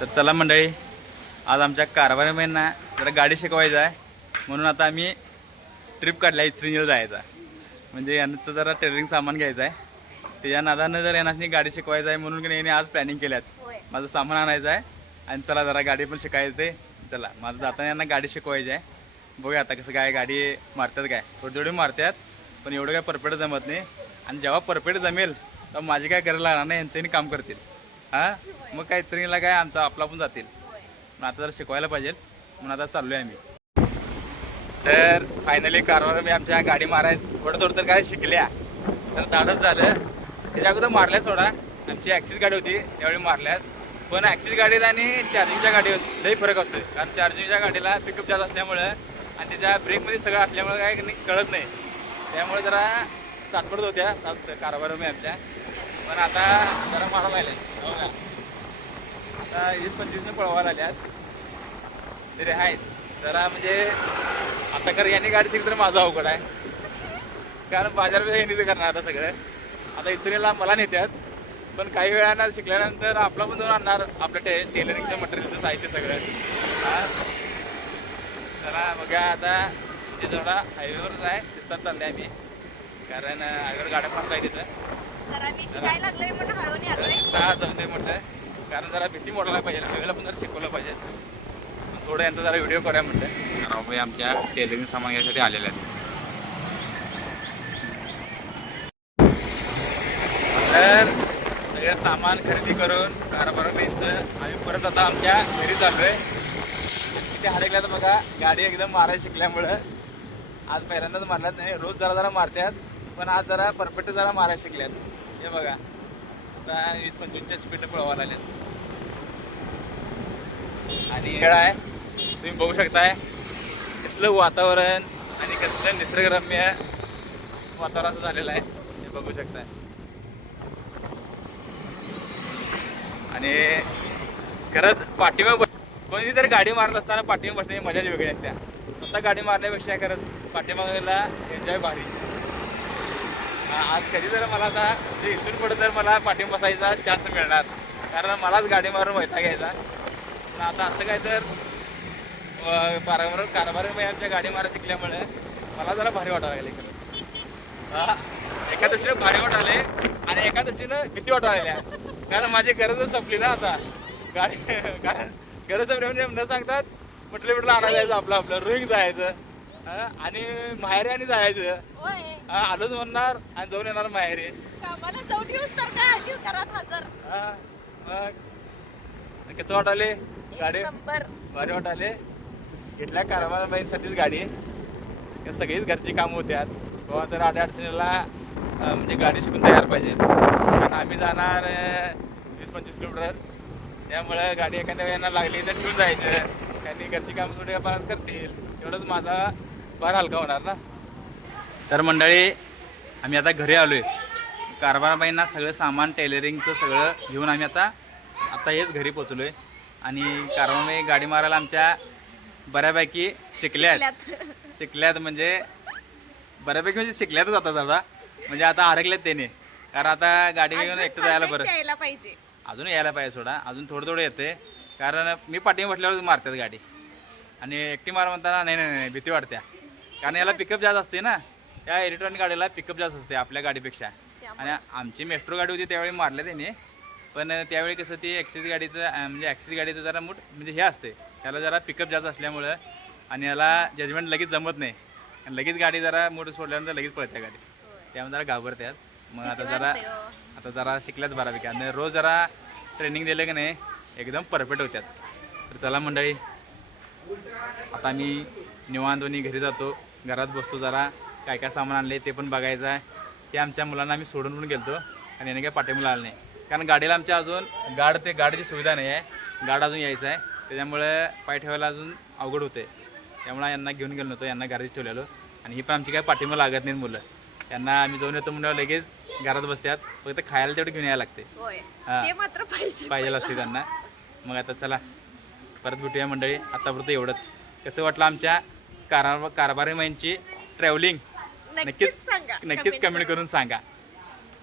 तर चला मंडळी, आज आमच्या कारभारीबाईंना जरा गाडी शिकवायचं आहे, म्हणून आता आम्ही ट्रिप काढला इस्त्रीला जायचा. म्हणजे यांचं जरा टेलरिंग सामान घ्यायचं आहे, त्याच्या नादानं जर यांना गाडी शिकवायचं आहे म्हणून की नाही आज प्लॅनिंग केल्यात. माझं सामान आणायचं आहे आणि चला जरा गाडी पण शिकायचं आहे. चला माझं जाताना यांना गाडी शिकवायची आहे. बघूया आता कसं काय गाडी मारतात, काय थोडी थोडी मारतात, पण एवढं काय परफेक्ट जमत नाही. आणि जेव्हा परफेक्ट जमेल तर माझी काय करायला लागणार नाही, यांच्यानी काम करतील. हां मग काय इस्त्रीला काय आमचा आपला पण जातील. पण आता जरा शिकवायला पाहिजे म्हणून आता चाललो आहे आम्ही. तर फायनली कारवर मी आमच्या गाडी मारायला थोडं थोडं तर काय शिकल्या, तर धाडच झालं. त्याच्या अगोदर मारल्या सोडा, आमची ॲक्सिस गाडी होती त्यावेळी मारल्यात. पण ॲक्सिस गाडीला आणि चार्जिंगच्या गाडीवर लई फरक असतो, कारण चार्जिंगच्या गाडीला पिकअप जास्त असल्यामुळं आणि त्याच्या ब्रेकमध्ये सगळं असल्यामुळं काय कळत नाही, त्यामुळे जरा चाटपडत होत्या कारभार मी आमच्या. पण आता जरा मारायला लागल्या बघा, आता 20-25 पळवायला आल्यात तरी आहेत जरा. म्हणजे आता कर यांनी गाडी शिकली तर माझं अवघड आहे, कारण बाजारपेक्षा यांनीच करणार आता सगळं. आता इस्त्रीला मला नेतात, पण काही वेळानं शिकल्यानंतर आपला पण जाऊन आणणार आपलं टेलरिंगचं मटेरियलचं साहित्य सगळं. चला बघा आता म्हणजे थोडा हायवेवरच आहे, शिस्तात चालले आम्ही, कारण हायवेवर गाड्या फार काय तिथं जाऊन दे म्हटलं, कारण जरा भीती मोडायला पाहिजे, हायवेला पण जरा शिकवलं पाहिजे. थोडं यांचा जरा व्हिडिओ करूया म्हटलं. रावभाई आमच्या टेलरिंग सामान घ्यायसाठी आलेले आहेत. तर सगळं सामान खरेदी करून कारभाराबाईंचं आम्ही परत आता आमच्या घरी चाललो आहे. तिथे हडकल्यात बघा, गाडी एकदम मारायला शिकल्यामुळं आज पहिल्यांदाच मारल्यात नाही, रोज जरा जरा मारतात, पण आज जरा परफेक्ट जरा मारायला शिकल्यात. हे बघा आता 20-25च्या स्पीडनं पळवायला आल्यात. आणि खेळ आहे तुम्ही बघू शकताय, कसलं वातावरण आणि कसलं निसर्गरम्य वातावरण झालेलं आहे हे बघू शकताय. आणि खरंच पाठीमाग कोणती तर गाडी मारत असताना पाठीमाग बसण्याची मजाच वेगळी असते. स्वतः गाडी मारण्यापेक्षा खरंच पाठीमागायला एन्जॉय भारी. आज कधी जर मला आता म्हणजे इथून पुढे तर मला पाठीमाग बसायचा चान्स मिळणार, कारण मलाच गाडी मारून वैताग घ्यायचा. पण आता असं काय तर कारभारी आमच्या गाडी मारा शिकल्यामुळे मला जरा भारी वाटायला लागले खरं. एका दृष्टीनं भारी वाटायले आणि एका दृष्टीनं भीती वाटायला लागल्या, कारण माझी गरजच संपली ना आता गाडी. कारण गरज संपली म्हणजे न सांगतात म्हटलं आणायला जायचं, आपलं रोईंग जायचं आणि माहेरी आणि जायचं. आलोच म्हणणार आणि जाऊन येणार माहेरी. मग कसं वाटाले गाडी, भारी वाटाले. घेतल्या कारभारबाईंसाठीच गाडी, सगळीच घरची कामं होत्यात. किंवा तर अडचणीला म्हणजे गाडी शिकून तयार पाहिजे, कारण आम्ही जाणार 20-25 किलोमीटर, त्यामुळे गाडी एखाद्या वेळेला लागली तर ठेवून जायचं. त्यांनी घरची कामं थोडी फार करतील, एवढंच माझा फार हलका होणार ना. तर मंडळी आम्ही आता घरी आलो आहे. कारभारबाईंना सगळं सामान टेलरिंगचं सगळं घेऊन आम्ही आता हेच घरी पोचलो आहे. आणि कारभारबाई गाडी मारायला आमच्या बऱ्यापैकी शिकल्यात म्हणजे बऱ्यापैकी म्हणजे शिकल्यातच आता जरा, म्हणजे आता हरकल्यात त्याने, कारण आता गाडी घेऊन एकटं जायला बरं पाहिजे, अजून यायला पाहिजे सोडा, अजून थोडं येते. कारण मी पाठीमागे बसल्यावर मारतात गाडी आणि एकटी मार म्हणताना नाही भीती वाटत्या, कारण याला पिकअप जास्त असते ना, त्या इलेक्ट्रॉनिक गाडीला पिकअप जास्त असते आपल्या गाडीपेक्षा. आणि आमची मेट्रो गाडी होती त्यावेळी मारले त्याने, पण त्यावेळी कसं ती ॲक्सिस गाडीचं जरा म्हणजे हे असते, त्याला जरा पिकअप जास्त असल्यामुळं आणि याला जजमेंट लगेच जमत नाही, आणि लगेच गाडी जरा मोठं सोडल्यानंतर लगेच पळते गाडी, त्यामुळे जरा घाबरतात. मग आता जरा शिकल्यात बऱ्यापैकी, आणि रोज जरा ट्रेनिंग दिलं की नाही एकदम परफेक्ट होत्यात. तर चला मंडळी आता मी निवांतवणी घरी जातो, घरात बसतो, जरा काय काय सामान आणले ते पण बघायचं आहे. हे आमच्या मुलांना आम्ही सोडून पण गेलो आणि याने काय पाठीमुला आलं नाही, कारण गाडीला आमच्या अजून गाडीची सुविधा नाही आहे, गाड अजून यायचं आहे, त्याच्यामुळे पाय ठेवायला अजून अवघड होते. त्यामुळे यांना घेऊन गेलो नव्हतो, यांना गाडीत ठेवलेलो. आणि ही पण आमची काय पाठीमुला लागत नाहीत मुलं, त्यांना आम्ही जाऊन येतो म्हणजे लगेच घरात बसतात, फक्त खायला तेवढं घेऊन यायला लागते. पाहिजे असते त्यांना. मग आता चला परत भेटूया मंडळी, आतापर्यंत एवढंच. कसं वाटलं आमच्या कारभारीबाईंची ट्रॅव्हलिंग नक्कीच कमेंट करून सांगा.